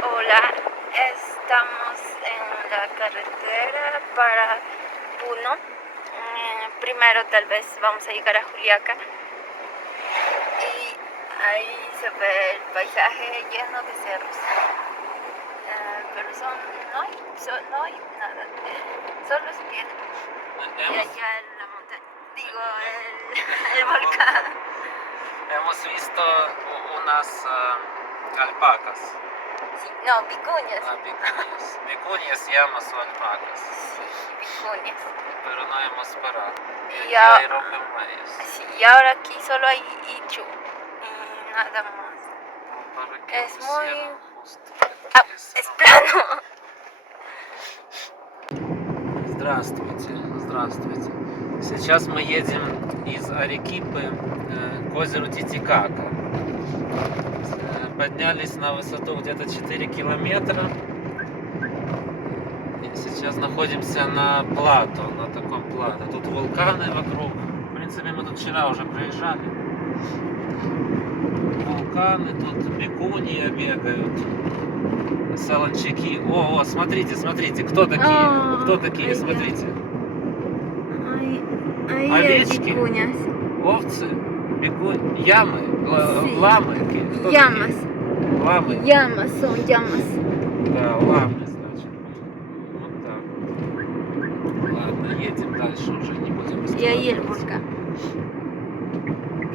Hola, estamos en la carretera para Puno. Primero tal vez vamos a llegar a Juliaca y ahí se ve el paisaje lleno de cerros. Pero no hay nada, solo es piedra. Y allá en la montaña, digo, el volcán. Hemos visto unas alpacas. Sí, no, vicuñas. Vicuñas llamas o alpacas. Sí, vicuñas. Pero no hemos parado. Y hay rompemuelles. Sí, y ahora aquí solo hay ichu y nada más. Es muy... es plano. Здравствуйте. Сейчас мы едем из Арекипы к озеру Титикака. Поднялись на высоту где-то 4 километра. И сейчас находимся на плато, на таком плато. Тут вулканы вокруг. В принципе, мы тут вчера уже проезжали. Вулканы, тут бегуньи бегают. Солончаки. О, смотрите, кто такие, смотрите. Овечки, овцы, ямы, ламы. Llamas. Ламы. Llamas, son llamas. Да, ламы, значит. Вот так вот. Ладно, едем дальше уже, не будем Y ahí el volcán.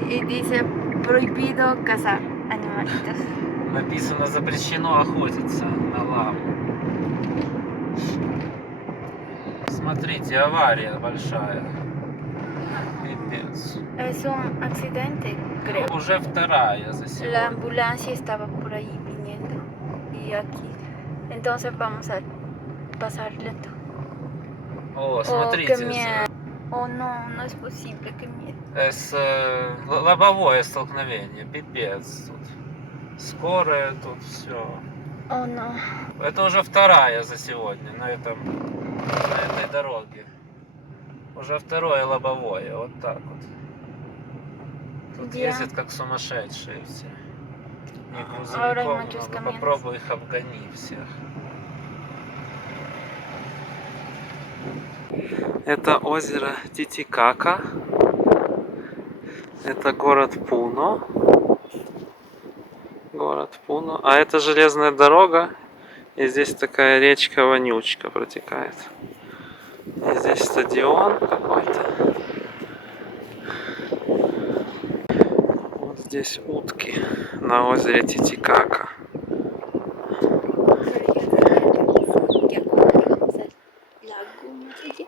Y dice prohibido cazar animalitos. Написано, запрещено охотиться на ламу. Смотрите, авария большая. Пипец. Es un accidente, creo. Уже вторая за La сегодня. ambulancia estaba por ahí viniendo. Y aquí. Entonces vamos a pasar lento. О, Oh, смотрите. qué miedo. Oh, no es posible, qué miedo. Лобовое столкновение, пипец тут. Скорая тут все. Oh, no. Это уже вторая за сегодня на этой дороге. Уже второе лобовое, вот так вот. Тут ездят как сумасшедшие все. И грузовиков много, попробуй их обгони всех. Это озеро Титикака. Это город Пуно. А это железная дорога. И здесь такая речка-вонючка протекает. И здесь стадион какой-то. Вот здесь утки на озере Титикака.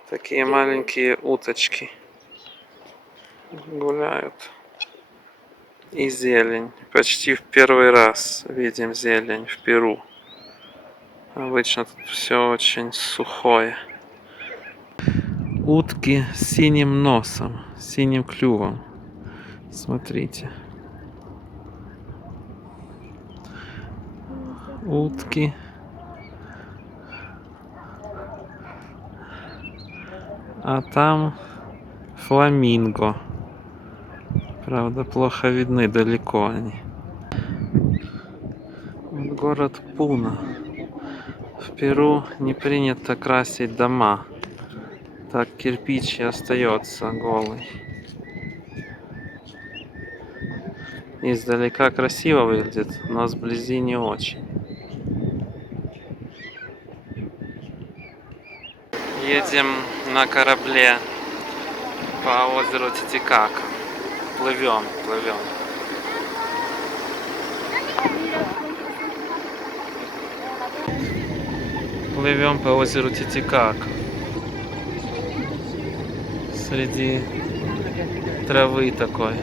Такие маленькие уточки гуляют. И зелень. Почти в первый раз видим зелень в Перу. Обычно тут все очень сухое. Утки с синим носом, с синим клювом. Смотрите. Утки. А там фламинго. Правда, плохо видны, далеко они. Вот город Пуно. В Перу не принято красить дома. Так кирпич и остается голый. Издалека красиво выглядит, но сблизи не очень. Едем на корабле по озеру Титикака. Плывем. Плывем по озеру Титикака. Среди травы такой.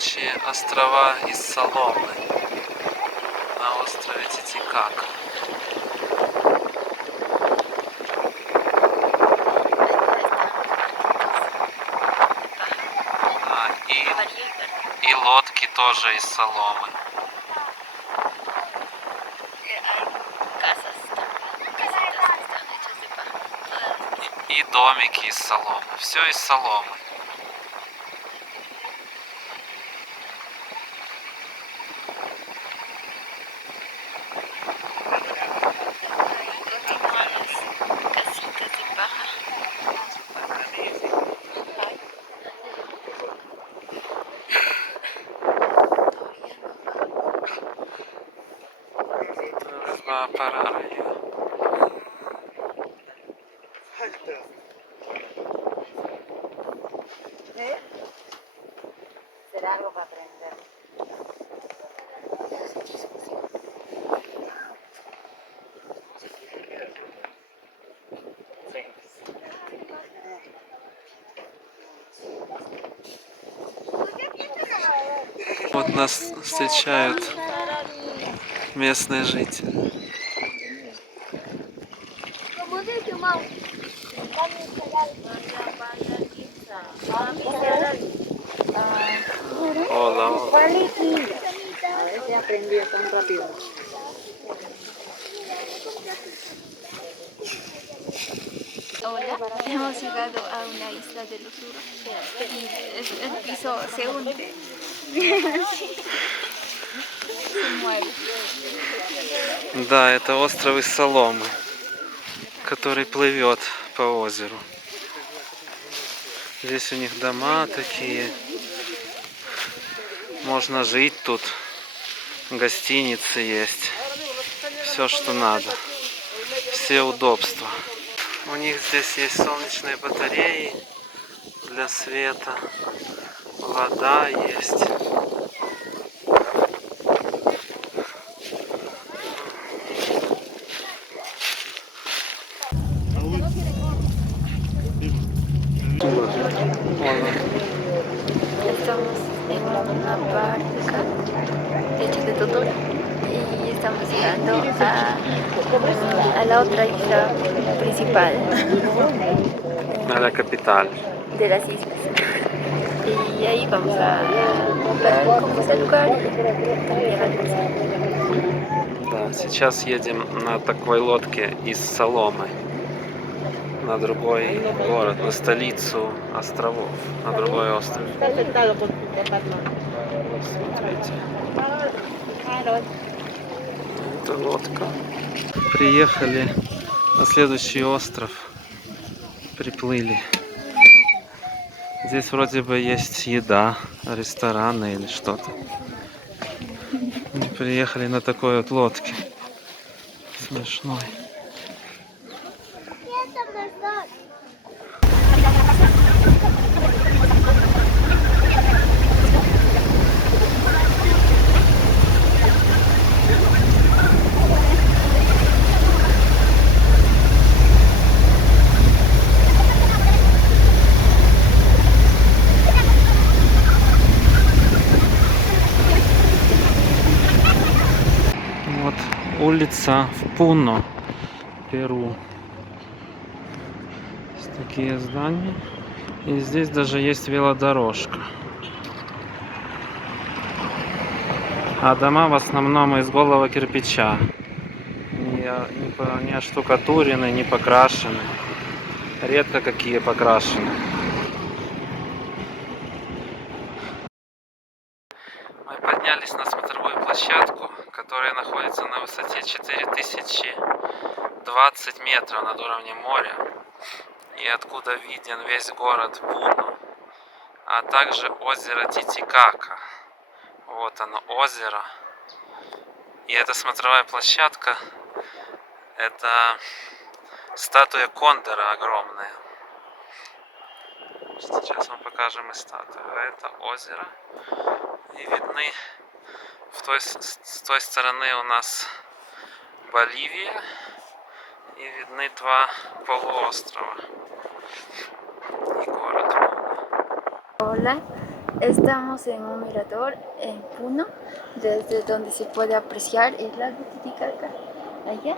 плавучие острова из соломы на острове Титикака. И лодки тоже из соломы. И домики из соломы. Все из соломы. Va a parar allá. ¿Será algo para aprender? Вот нас встречают местные жители. Hola, hola. Hola, hemos llegado a una isla de Luzura y el piso se hunde, se mueve. Да, это остров из соломы, который плывет по озеру. Здесь у них дома такие. Можно жить тут. Гостиницы есть. Все, что надо. Все удобства. У них здесь есть солнечные батареи для света. Вода есть. Estamos en una barca hecha de totora y estamos llegando a la otra isla principal A la capital. de las islas. Y ahí vamos a ver cómo es el lugar y también almorzar. Да, сейчас едем на такой лодке из соломы на другой город, на столицу островов, на другой остров. Смотрите. Это лодка. Приехали на следующий остров. Приплыли. Здесь вроде бы есть еда, рестораны или что-то. Мы приехали на такой вот лодке. Смешной. Вот улица в Пуно, Перу. Есть такие здания. И здесь даже есть велодорожка. А дома в основном из голого кирпича. Не оштукатурены, не покрашены. Редко какие покрашены. Мы поднялись на смотровую площадку, которая находится на высоте 4020 метров над уровнем моря, и откуда виден весь город Пуно, а также озеро Титикака. Вот оно, озеро. И эта смотровая площадка, это статуя кондора огромная. Сейчас вам покажем и статую. Это озеро. И видны с той стороны у нас Боливия. И видны два полуострова. И город. Hola, Estamos en un mirador en Puno, desde donde se puede apreciar el lago Titicaca allá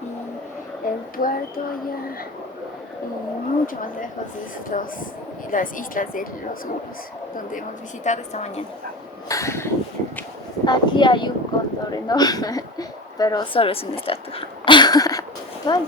y el puerto allá y mucho más lejos es las islas de los Urus, donde hemos visitado esta mañana. Aquí hay un cóndor enorme, pero solo es una estatua. Vale.